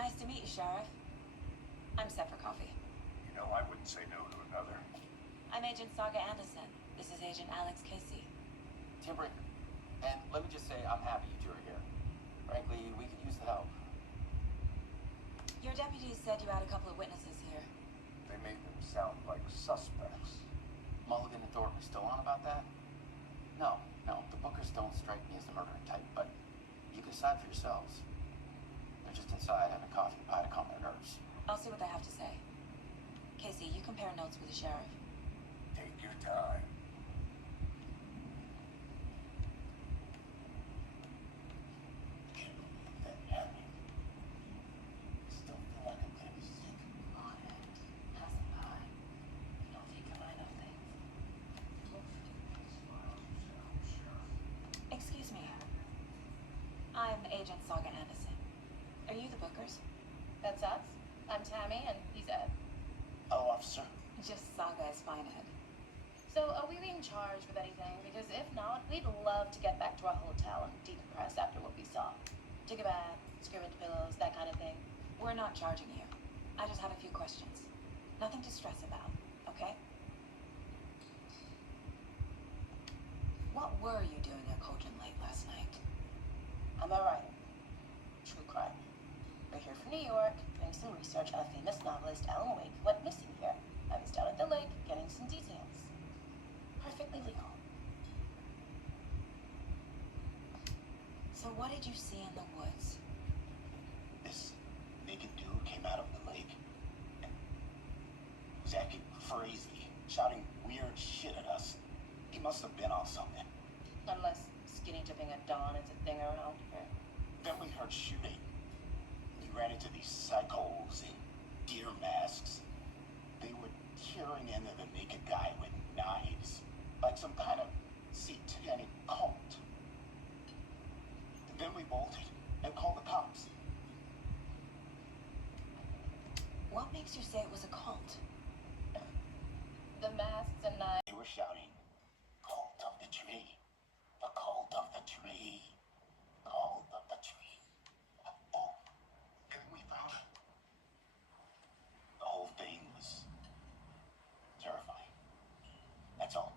Nice to meet you, Sheriff. I'm set for coffee. You know, I wouldn't say no to another. I'm Agent Saga Anderson. This is Agent Alex Casey. Timber, and let me just say I'm happy you two are here. Frankly, we could use the help. Your deputies said you had a couple of witnesses here. They made them sound like suspects. Mulligan and Thorpe are still on about that? No, the Bookers don't strike me as the murdering type, but you can decide for yourselves. They're just inside having coffee and pie to calm their nerves. I'll see what they have to say. Casey, you compare notes with the sheriff. Take your time. Excuse me. I'm Agent Saga Anderson. Are you the Bookers? That's us. I'm Tammy, and he's Ed. Hello, officer. Just Saga is fine, Ed. So, are we being charged with anything? Because if not, we'd love to get back to our hotel and decompress after what we saw. Take a bath, scream into pillows, that kind of thing. We're not charging you. I just have a few questions. Nothing to stress about, okay? What were you doing at Cauldron Lake last night? I'm a writer. True crime. We're here from New York, doing some research on a famous novelist, Alan Wake, who went missing here. I was down at the lake, getting some details. Perfectly legal. So what did you see in the woods? This naked dude came out of the lake and was acting crazy, shouting weird shit at us. He must have been on something. Unless skinny dipping at dawn is a thing around here. Then we heard shooting. We ran into these psychos in deer masks. They were tearing into the naked guy with knives, like some kind of satanic cult. And then we bolted and called the cops. What makes you say it was a cult? The masks and knives. They were shouting, "Cult of the tree, the cult of the tree, cult of the tree." Oh, and we found it. The whole thing was terrifying. That's all.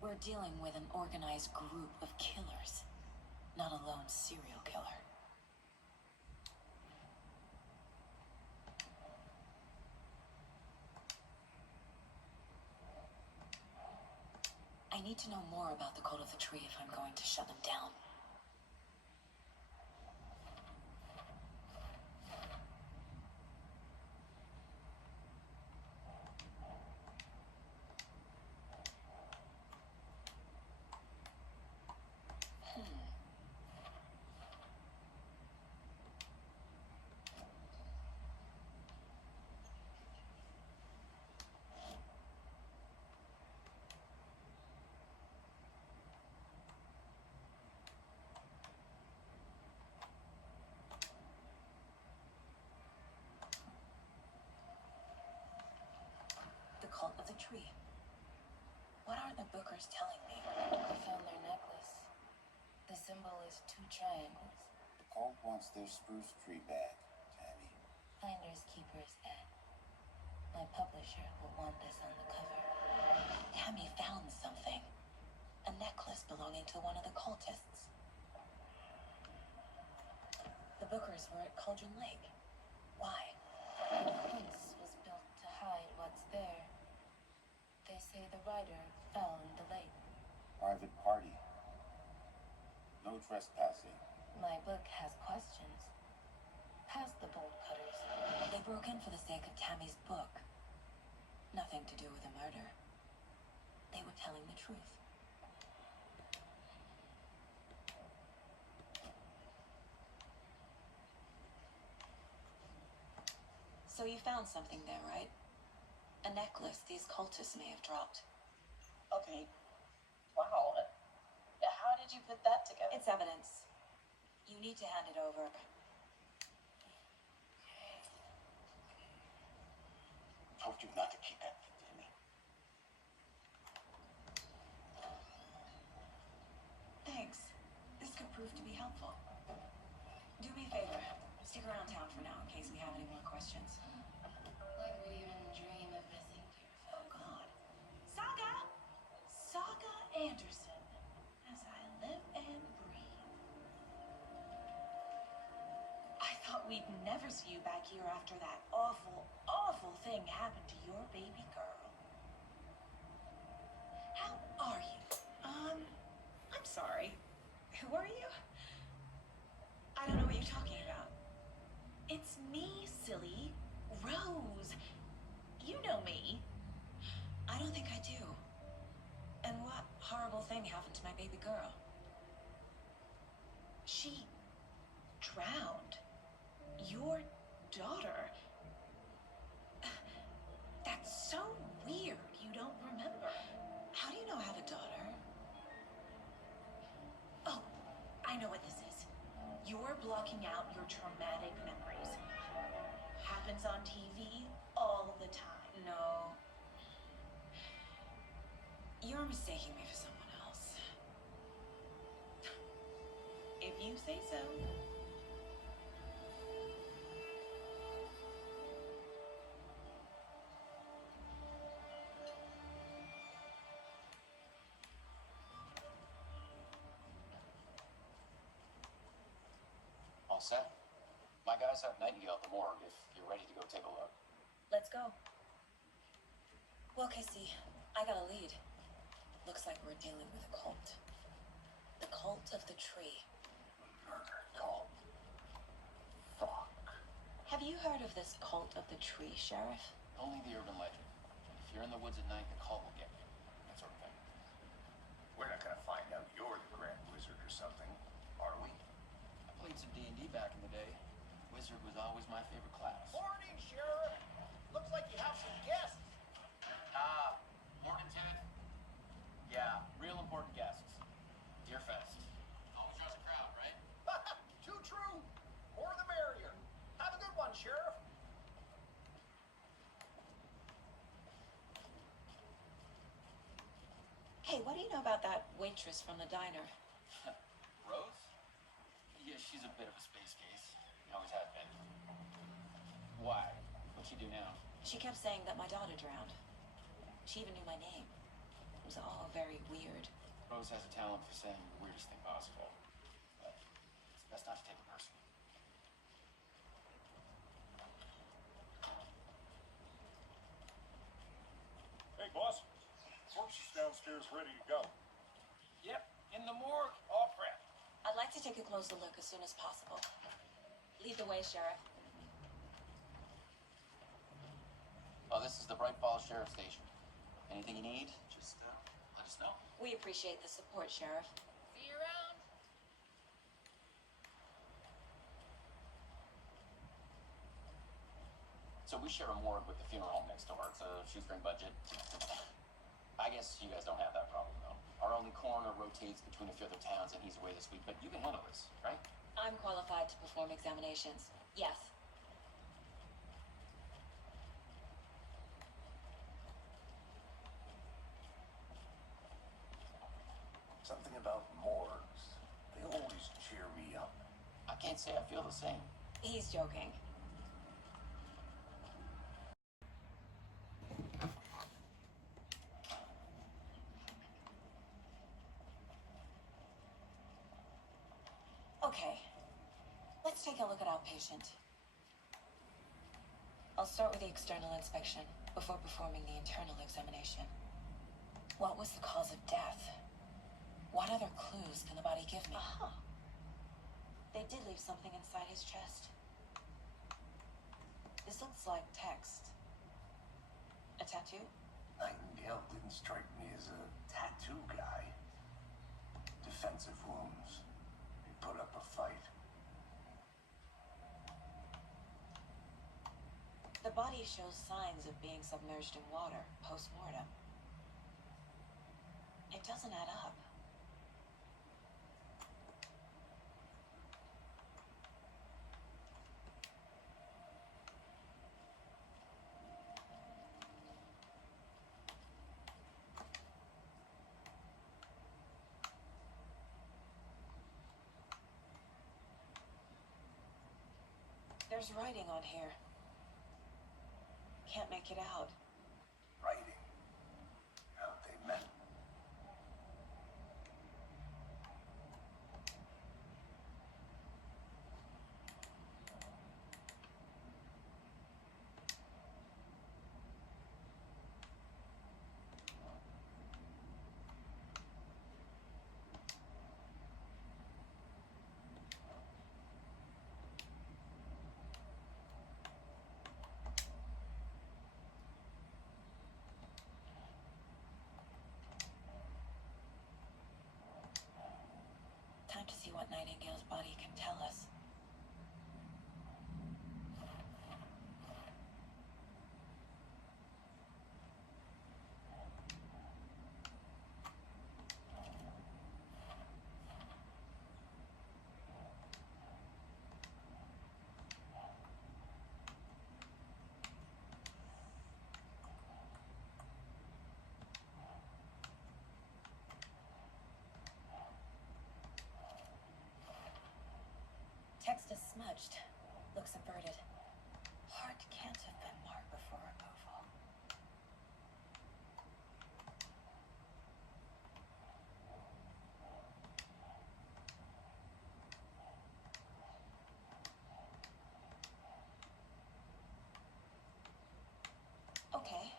We're dealing with an organized group of killers, not a lone serial killer. I need to know more about the cult of the tree if I'm going to shut them down. The cult of the tree. What are the Bookers telling me? I found their necklace. The symbol is 2 triangles. The cult wants their spruce tree back, Tammy. Finders keepers, Ed. My publisher will want this on the cover. Tammy found something. A necklace belonging to one of the cultists. The Bookers were at Cauldron Lake. Why? The place was built to hide what's there. They say the writer fell in the lake. Private party. No trespassing. My book has questions. Past the bolt cutters. They broke in for the sake of Tammy's book. Nothing to do with a murder. They were telling the truth. So you found something there, right? A necklace these cultists may have dropped. Okay. Wow, You need to hand it over. Told you not to keep that thing from me. Thanks. This could prove to be helpful. Do me a favor. Stick around town for now in case we have any more questions. Like we even dream of missing dear. Oh, God. Saga Anderson. As I live and breathe. I thought we'd never see you back here after that awful, awful thing happened to your baby girl. How are you? I'm sorry. Who are you? I don't know what you're talking about. It's me, silly. Rose. You know me. I don't think I do. And what horrible thing happened to my baby girl? She drowned. Your daughter. That's so weird you don't remember. How do you know I have a daughter? Oh, I know what this is. You're blocking out your traumatic memories. Happens on TV all the time. No. You're mistaking me for someone else. If you say so. All set? My guys have Nightingale at the morgue if you're ready to go take a look. Let's go. Well, Casey, I got a lead. Looks like we're dealing with a cult. The cult of the tree. Murder cult. Fuck. Have you heard of this cult of the tree, Sheriff? Only the urban legend. If you're in the woods at night, the cult will get you. That sort of thing. We're not gonna find out you're the Grand Wizard or something, are we? I played some D&D back in the day. Wizard was always my favorite class. Morning, Sheriff. Looks like you have some guests. Morning, Ted. Yeah, real important guests. Deer Fest. Always draws a crowd, right? Too true. More the merrier. Have a good one, Sheriff. Hey, what do you know about that waitress from the diner? Rose? Yeah, she's a bit of a space case. Always has been. Why? What'd she do now? She kept saying that my daughter drowned. She even knew my name. It was all very weird. Rose has a talent for saying the weirdest thing possible. But it's best not to take it personally. Hey, boss. Corpse is downstairs ready to go. Yep, in the morgue, all prepped. I'd like to take a closer look as soon as possible. Lead the way, Sheriff. Oh, this is the Bright Falls Sheriff Station. Anything you need, just let us know. We appreciate the support, Sheriff. See you around. So we share a morgue with the funeral home next door. It's a shoestring budget. I guess you guys don't have that problem, though. Our only coroner rotates between a few other towns, and he's away this week. But you can handle this, right? I'm qualified to perform examinations. Yes. Something about morgues. They always cheer me up. I can't say I feel the same. He's joking. Okay, let's take a look at our patient. I'll start with the external inspection before performing the internal examination. What was the cause of death? What other clues can the body give me? Aha. They did leave something inside his chest. This looks like text. A tattoo? Nightingale didn't strike me as a tattoo guy. Defensive wounds. He put up a fight. The body shows signs of being submerged in water post-mortem. It doesn't add up. There's writing on here. Can't make it out. Writing. How they met. Time to see what Nightingale's body can tell us. Text is smudged. Looks inverted. Heart can't have been marked before removal. Okay.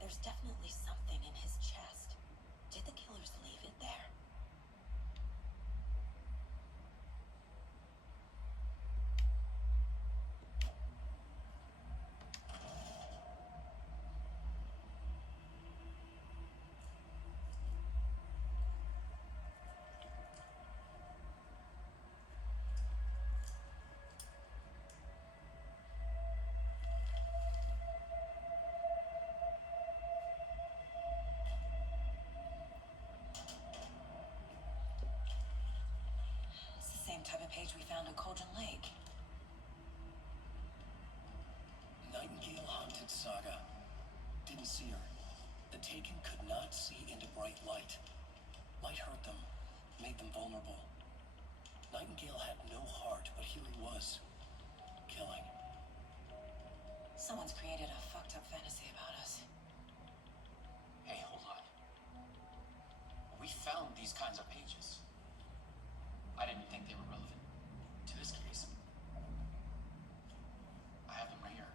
There's definitely something in his chest. Did the killers leave it there? It's the same type of page we found in Cauldron Lake. Nightingale haunted saga. Didn't see her. The Taken could not see into bright light. Light hurt them, made them vulnerable. Nightingale had no heart, but here he was, killing. Someone's created a fucked up fantasy about us. Hey, hold on. We found these kinds of pages. I didn't think they were relevant to this case. I have them right here.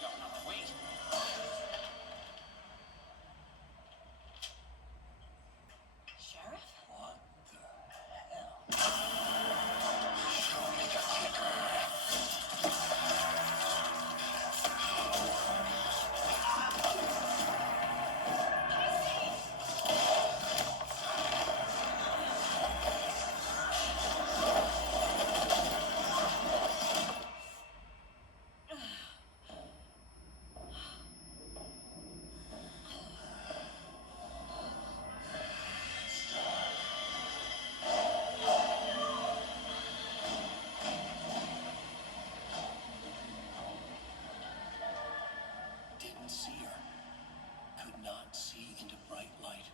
No, wait. Sheriff? What the hell? Didn't see her. Could not see into bright light.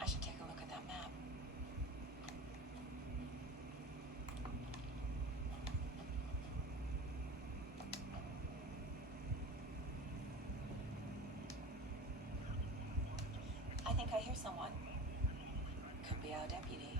I should take a look at that map. I think I hear someone. Could be our deputy.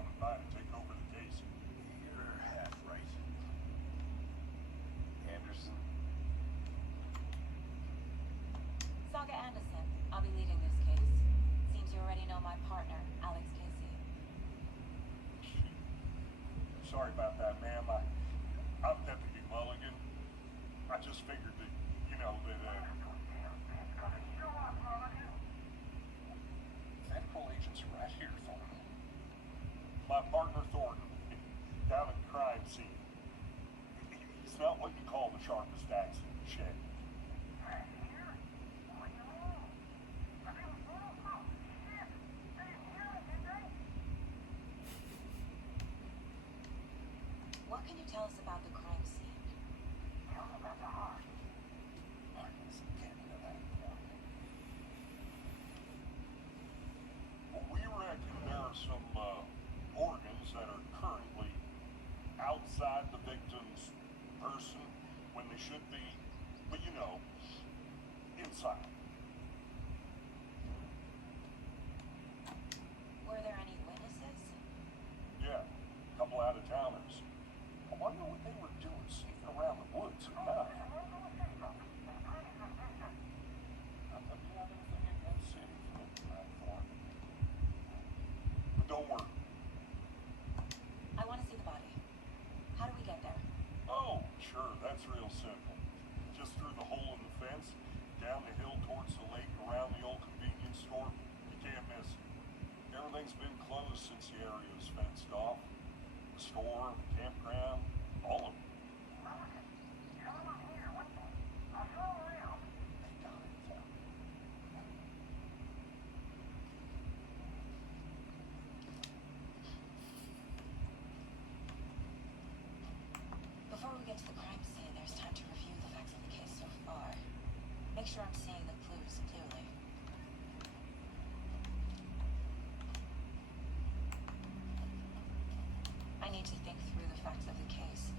coming by to take over the case. You're half right. Anderson, Saga Anderson, I'll be leading this case. Seems you already know my partner, Alex Casey. Sorry about that, ma'am. I'm Deputy Mulligan. I just figured that, that, federal agents are right here, Thornton. my partner Thornton, down at the crime scene. He's not what you call the sharpest axe in the shed. What can you tell us about the crime scene? Well, we reckon there are some organs that are currently outside the victim's person when they should be, but inside. Were there any witnesses? Yeah, a couple out-of-towners. I wonder what they were doing sneaking around the woods at night. Not that we have anything against cities, but don't worry. I want to see the body. How do we get there? Oh, sure, that's real simple. Just through the hole in the fence, down the hill towards the lake, around the old convenience store. You can't miss it. Everything's been closed since the area was fenced off. The store, the campground, all of it. Before we get to the crime scene, there's time to review the facts of the case so far. Make sure I'm seeing the clues clearly. I need to think through the facts of the case.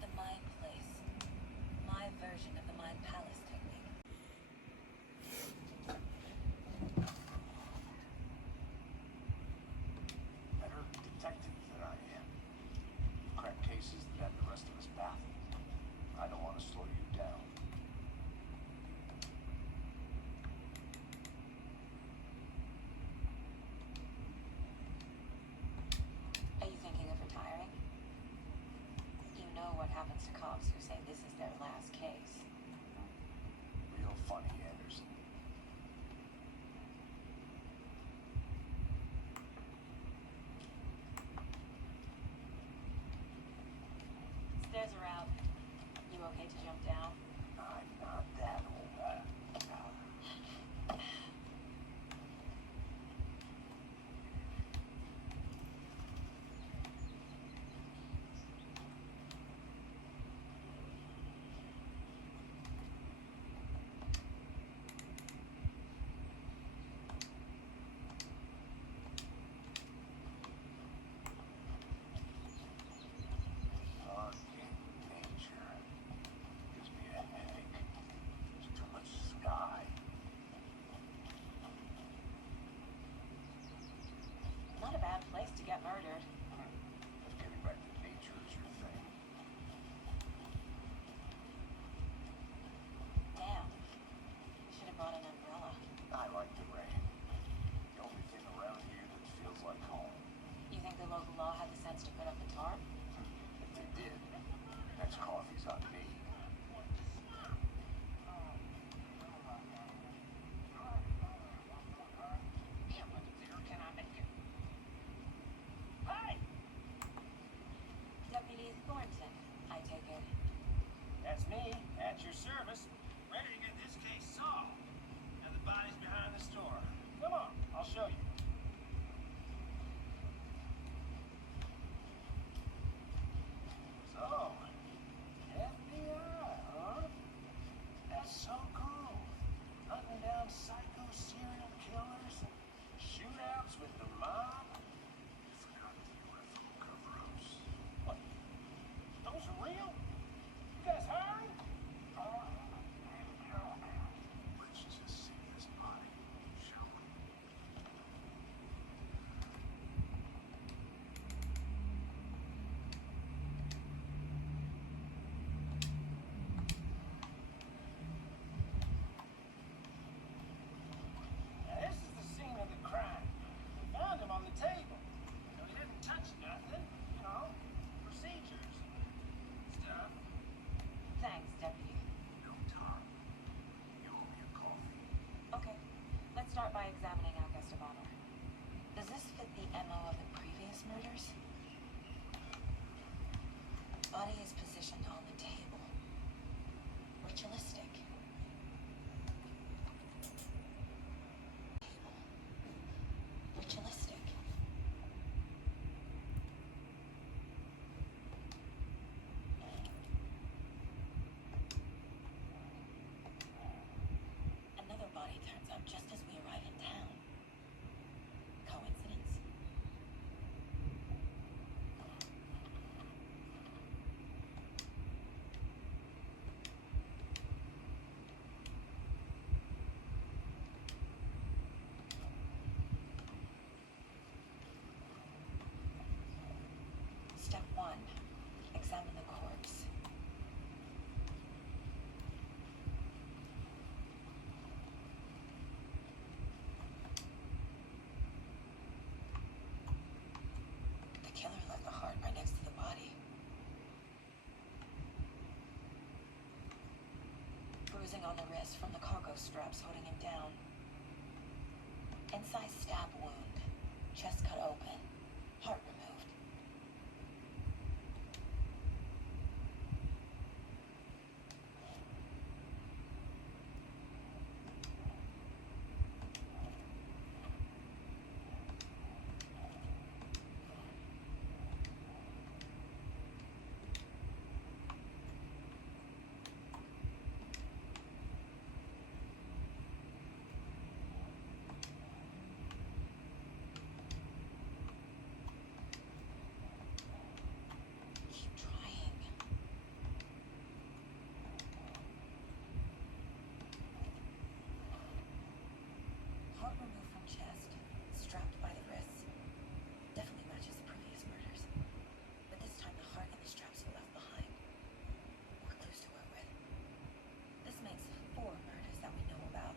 The mind place. My version of the mind palace technique. Better detective than I am. You crack cases that have the rest of us baffled. I don't want to slow you down. Are you thinking of retiring? You know what happens to cops who say this is their last case. Real funny, Anderson. Stairs are out. You okay to jump down? I'm not that old. Fucking nature. Gives me a headache. There's too much sky. Not a bad place to get murdered. If getting back to nature is your thing. Damn. Should have brought an umbrella. I like the rain. The only thing around here that feels like home. You think the local law had the sense to put up a tarp? If they did, next coffee's on me. Deputy Thornton, I take it. That's me, at your service, ready to get this case solved. And the body's behind the store. Come on, I'll show you. So, FBI, huh? That's so cool. Hunting down psycho serial killers and shootouts with the mob. Forgot the UFO cover-ups. What? Those are real? You guys hiring? by examining our guest of honor. Does this fit the MO of the previous murders? Body is positioned on the table. Ritualistic. Ritualistic. Another body turns up just as we arrive in town. Coincidence? Step 1. Examine the corpse. The killer left the heart right next to the body. Bruising on the wrist from the cargo straps holding him down. Inside stab wound. Chest cut open. Heart removed. Keep trying. Heart removed from chest, strapped by the wrists. Definitely matches the previous murders. But this time the heart and the straps were left behind. More clues to work with. This makes 4 murders that we know about.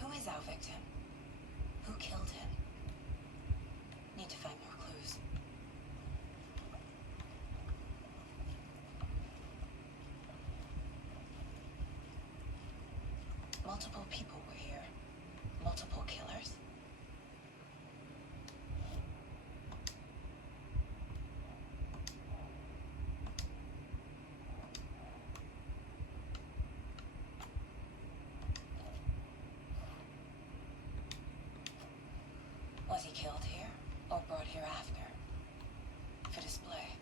Who is our victim? Who killed him? Need to find more clues. Multiple people were here. Multiple killers. Was he killed here or brought here after? For display.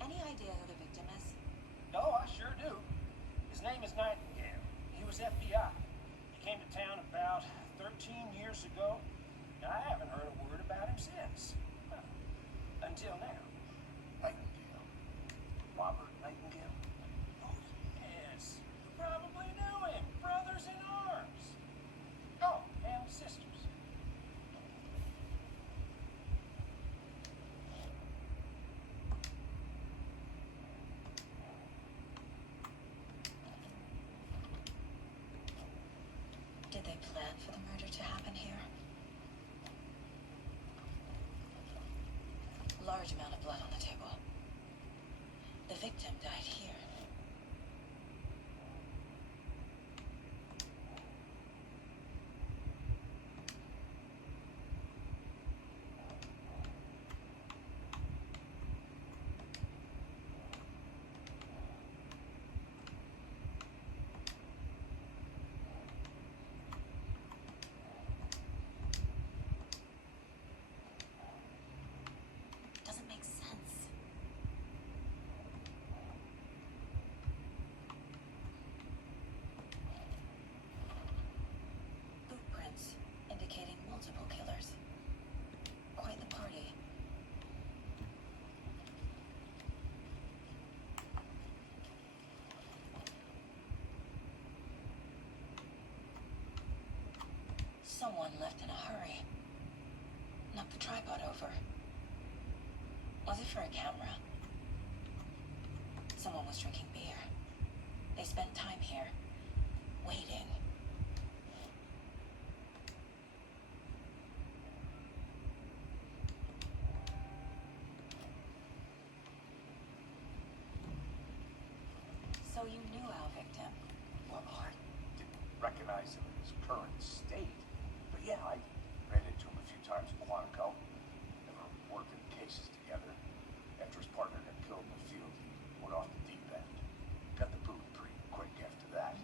Any idea who the victim is? No, I sure do. His name is Nightingale. He was FBI. He came to town about 13 years ago, and I haven't heard a word about him since. Huh. Until now. Nightingale. Robert Nightingale? Oh, yes. You probably knew him. Brothers in arms. Oh, and sisters. Did they plan for the murder to happen here? Large amount of blood on the table. The victim died here. Doesn't make sense. Someone left in a hurry. Knocked the tripod over. Was it for a camera? Someone was drinking beer. They spent time here, waiting. So you knew our victim? Well, I didn't recognize him in his current state. But yeah, I ran into him a few times in Quantico. Never worked in cases together. After his partner got killed in the field, he went off the deep end. Got the boot pretty quick after that.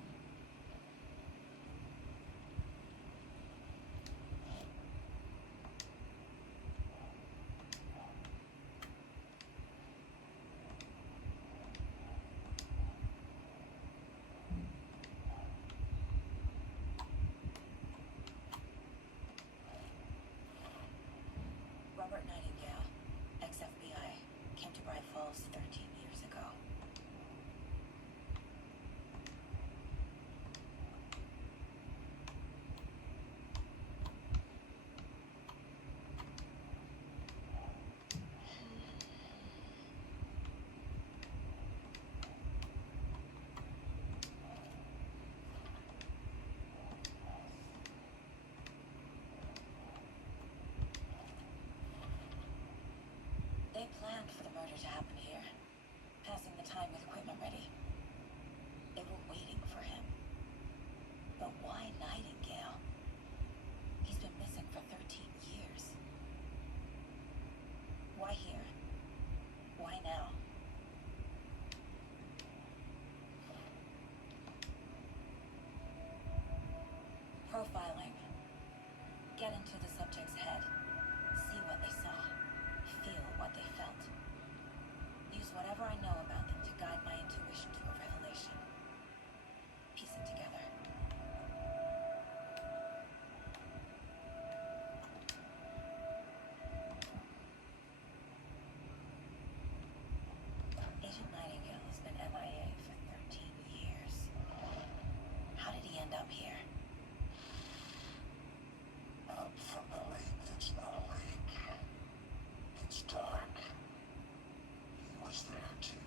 Robert Nightingale, ex-FBI, came to Bright Falls 13 years ago. They planned for the murder to happen here, passing the time with equipment ready. They were waiting for him. But why Nightingale? He's been missing for 13 years. Why here? Why now? Profiling. Get into the subject's head. See what they saw. Feel what they felt. Use whatever I know about them to guide my intuition to a revelation. Piece it together. Agent Nightingale has been MIA for 13 years. How did he end up here? Up from the lake that's not a lake. It's dark. He was there too.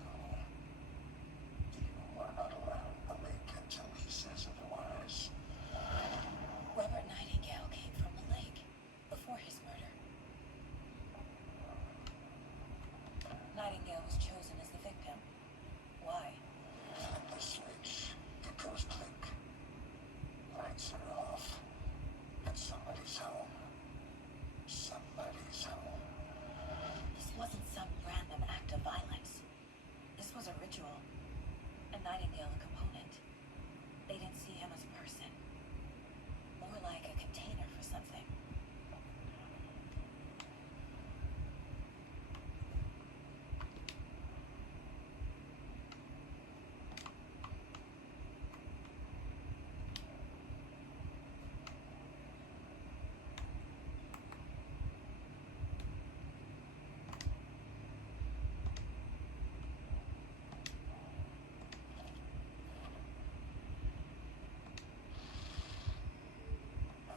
You are not allowed in the lake until he says otherwise. Robert Nightingale came from the lake before his murder. Nightingale was chosen as the victim. Why? Flip the switch. It goes click. Lights are off. And somebody's home. Somebody's home. This wasn't some random act of violence. This was a ritual. And Nightingale a component. They didn't see him as a person. More like a container for something.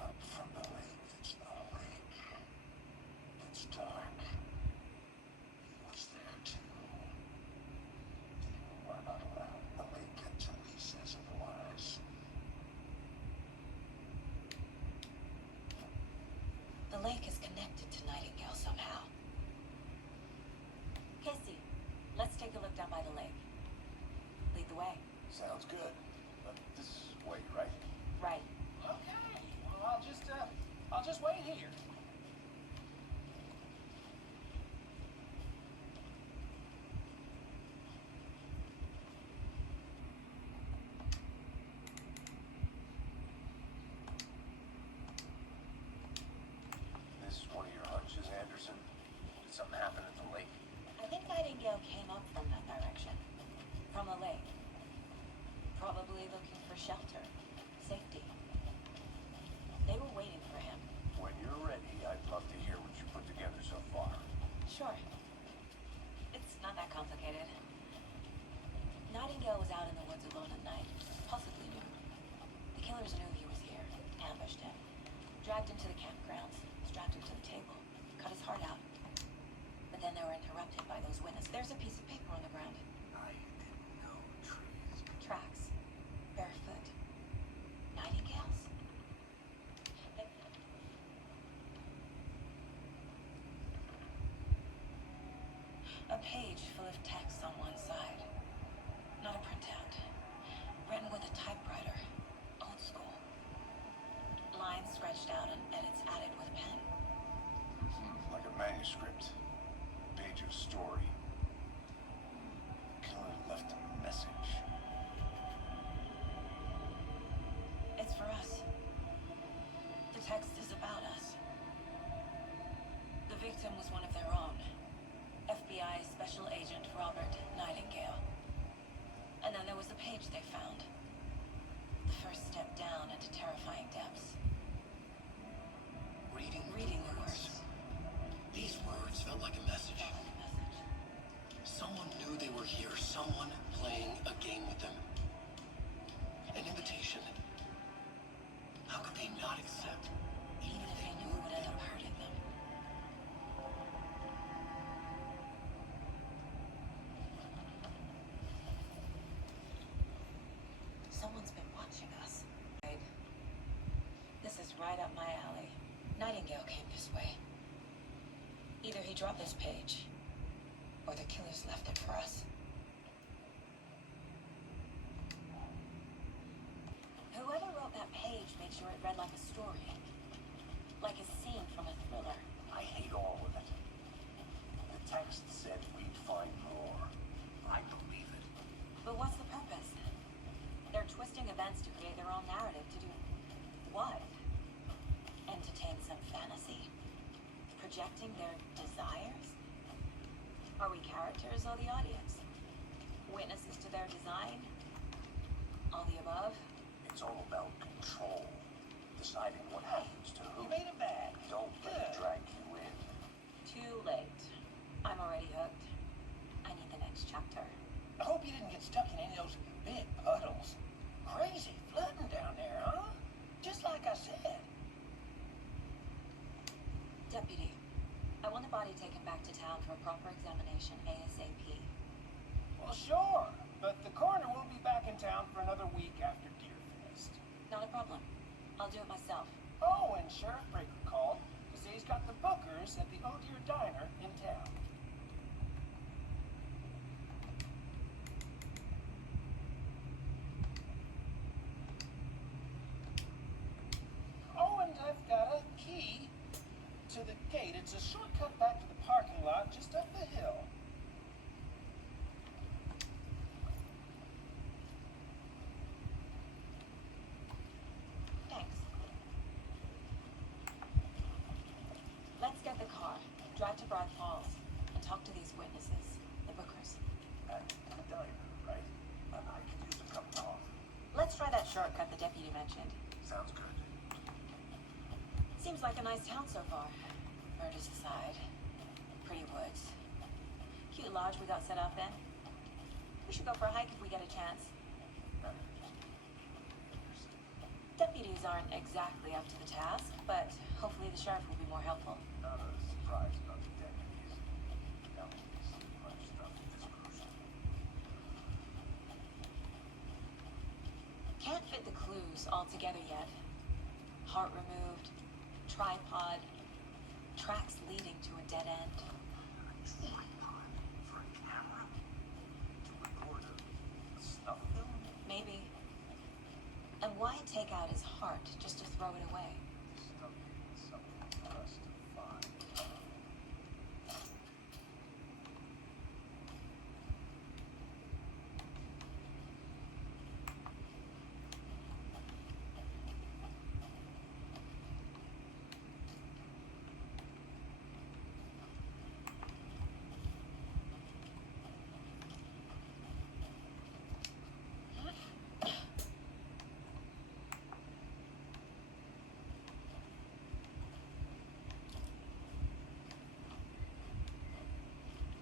Up from the lake that's not a lake. It's dark. He was there too. You are not allowed in the lake until he says otherwise. The lake is connected to Nightingale somehow. Casey, let's take a look down by the lake. Lead the way. Sounds good. This way, right? Right. Okay. Well, I'll just wait here. This is one of your hunches, Anderson. Did something happen at the lake? I think Nightingale came up from that direction. From the lake. Probably looking for shelter. Safety. They were waiting for him. When you're ready, I'd love to hear what you put together so far. Sure. It's not that complicated. Nightingale was out in the woods alone at night. Possibly knew. The killers knew he was here. Ambushed him. A page full of text on one side. Not a printout. Written with a typewriter. Old school. Lines scratched out and edits added with a pen. Like a manuscript. Page of story. Killer left a message. It's for us. The text is about us. The victim was one of their own. FBI Special Agent Robert Nightingale. And then there was the page they found. The first step down into terrifying depths. Reading the words. These words felt like a message. Someone knew they were here. Someone playing a game with them. An invitation. How could they not accept? Even if they knew it would end up hurting them. Someone's been watching us. Right. This is right up my alley. Nightingale came this way. Either he dropped this page, or the killers left it for us. Whoever wrote that page made sure it read like a story. Like a scene from a thriller. I hate all of it. The text said we'd find more. I believe it. But what's the purpose? They're twisting events to create their own narrative to do what? Entertain some fantasy? Projecting their desires? Are we characters or the audience? Witnesses to their design? All the above? It's all about control. Deciding what happens to who. You made it back. Don't let it drag you in. Too late. I'm already hooked. I need the next chapter. I hope you didn't get stuck in any of those big puddles. Crazy flooding down there, huh? Just like I said. Deputy, I want the body taken back to town for a proper examination ASAP. Well, sure. But the coroner will be back in town for another week after Deer Fest. Not a problem. I'll do it myself. Oh, and Sheriff Breaker called to say he's got the bookers at the Oh Deer Diner in town. Oh, and I've got a key to the gate. It's a shortcut back to the parking lot just up the hill. Thanks. Let's get the car, drive to Broad Falls, and talk to these witnesses, the bookers. At the diner, right? I could use a cup of coffee. Let's try that shortcut the deputy mentioned. Sounds good. Seems like a nice town so far. Murders aside. Pretty woods. Cute lodge we got set up in. We should go for a hike if we get a chance. Deputies aren't exactly up to the task, but hopefully the sheriff will be more helpful. Not a surprise about the deputies. Now they see much stuff this crucial. Can't fit the clues all together yet. Heart removed, tripod, tracks leading to a dead end. Tripod for a camera? To record a snuff film? Maybe. And why take out his heart just to throw it away? Stuff is something for us to find.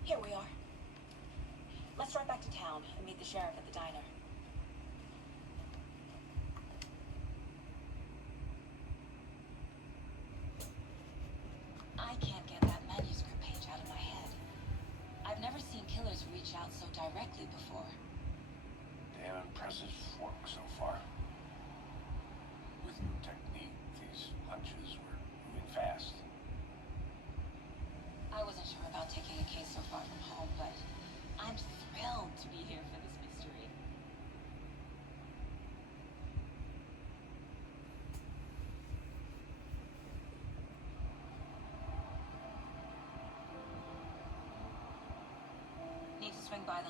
Here we are. Let's drive back to town and meet the sheriff at the diner. I can't get that manuscript page out of my head. I've never seen killers reach out so directly before. Damn impressive work so far. With new technique, these hunches were moving fast. I wasn't sure about taking a case so far from home, but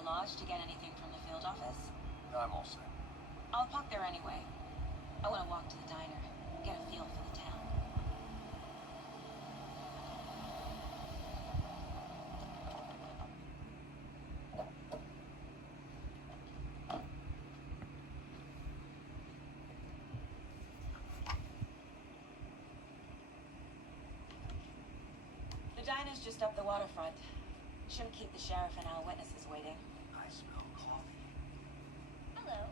the lodge to get anything from the field office? I'm all set. I'll pop there anyway. I want to walk to the diner, get a feel for the town. The diner's just up the waterfront. Shouldn't keep the sheriff and our witnesses waiting. I smell coffee. Hello.